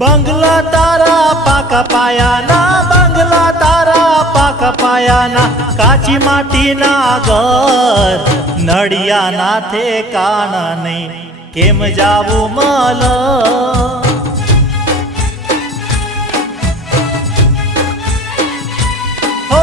બંગલા તારા પાકા પાયાના, બંગલા તારા પાકા પાયાના, કાચી માટીના ઘર, નડિયા નાથે કાણા નહીં, કેમ જાવું મલ. હો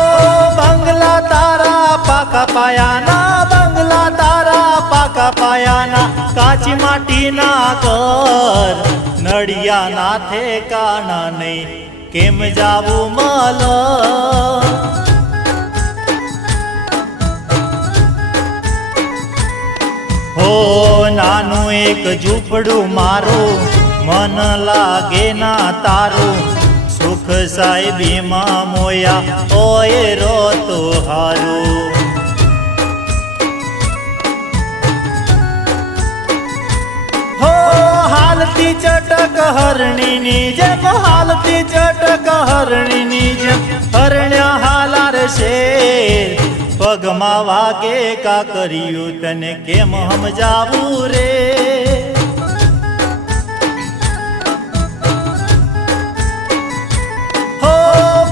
બંગલા તારા પાકા પાયાના, બંગલા તારા પાકા પાયાના, કાચી માટીના ઘર, નડિયા નાથે કાણા નહીં, કેમ જાવું મલ. હો નાનું એક ઝૂંપડું મારું, મન લાગે ના તારું, સુખ સાહેબીમાં મોયા ઓય રોતો હારું. હાલતી ચટક હરણીની જેમ, હાલતી ચટક હરણીની જેમ, હરણ્યા હાલાર શેર, પગમાં વાગે કાકરિયું, તને કેમ સમજાવું રે. હો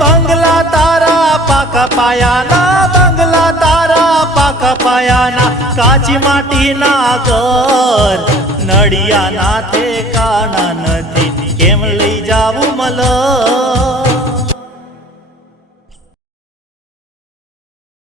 બંગલા તારા પાકા પાયાના, બંગલા તારા પાકા પાયાના, કાચી માટીના ઘર, નડિયા નાથે કાણા નથી, કેમ લઈ જાવું મલ.